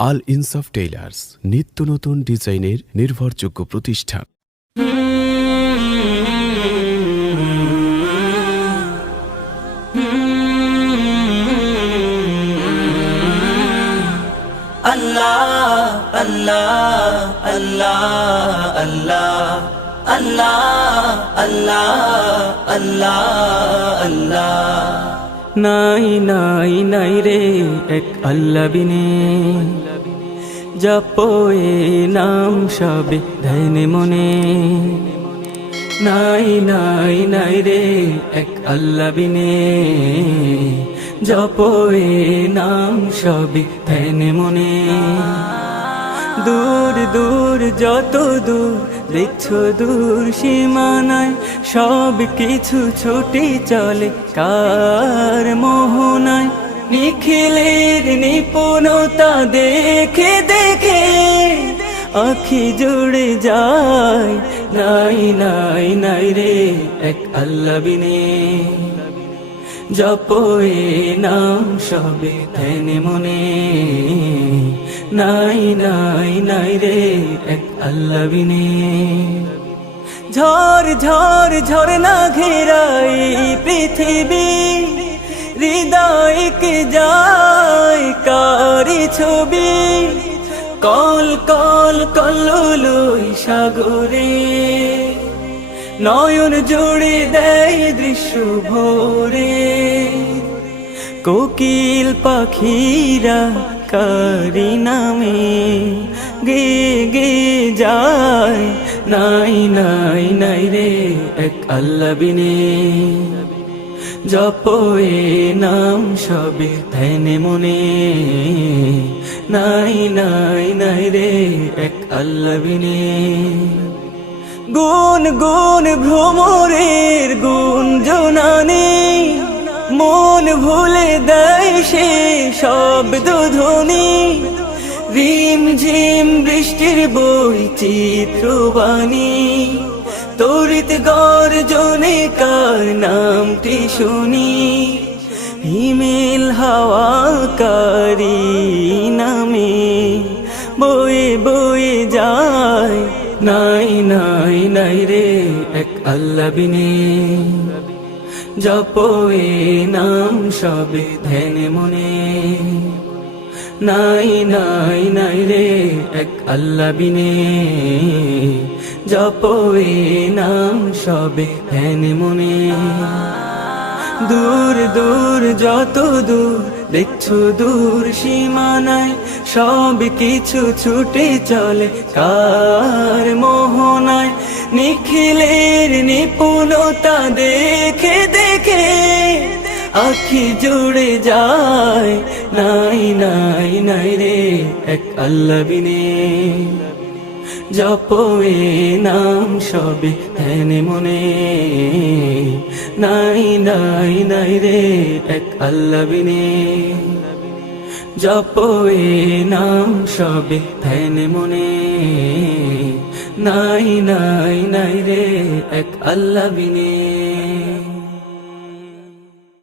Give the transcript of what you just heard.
আল ইনসাফ টেইলার্স নিত্য নতুন ডিজাইনের নির্ভরযোগ্য প্রতিষ্ঠান আল্লাহ আল্লাহ আল্লাহ আল্লাহ আল্লাহ আল্লাহ আল্লাহ আল্লাহ নাই নাই নাই রে এক আল্লাহ বিনে জপোয়ে নাম সবে ধ্যানে মনে। নাই নাই নাই রে এক আল্লাহ বিনে জপোয়ে নাম সবে ধ্যানে মনে। দূর দূর, যত দূর, দেখছ দূর সীমানায়, সব কিছু ছুটি চলে কার মোহনায়। নিখিলের নিপুণতা দেখে দেখে আখি জুড়ে যায়, নাই নাই নাই রে, এক আল্লাহ বিনে। জপোয়ে নাম সবে ধ্যানে মনে। নাই নাই নাই রে, এক আল্লাহ বিনে। ঝড় ঝড় ঝড় না ঘেরাই পৃথিবী হৃদয়কে যায় কারি ছবি। কল কল কল্লুই সাগরে, নয়ন জুড়ে দেয় দৃশ্য ভোরে। কোকিল পাখিরা কারি নামে। গে গে যায়। নাই নাই নাই রে এক আল্লাহ বিনে। জপোয়ে নাম সবে ধ্যানে মনে। নাই নাই নাই রে এক আল্লাহ বিনে। গুন গুন ভ্রমরের গুন জনানে। মন ভুলে দেয় সে শব্দ ধ্বনি রিম ঝিম বৃষ্টির বই চিত্রবাণী তরিত গর্জনে কার নামটি শুনি। হিমেল হাওয়া কারি নামে বয়ে বয়ে যায়। নাই নাই নাই রে এক আল্লাহ বিনে জপোয়ে নাম সবে ধ্যান মনে। নাই নাই নাই রে এক আল্লাহ বিনে। জপোয়ে নাম সবে ধ্যান মনে। দূর দূর, যত দূর দেখছ দূর সীমানায় সব কিছু ছুটে চলে। কার মোহনায় নিখিলের নিপুণতা দেখে দেখে আখি জুড়ে যায়। নাই নাই নাই রে, এক আল্লাহ জপোয়ে নাম সবে ধ্যানে মনে। নাই নাই নাই রে এক আল্লাহ বিনে। জপোয়ে নাম সবে ধ্যানে মনে। নাই নাই নাই রে এক আল্লাহ বিনে।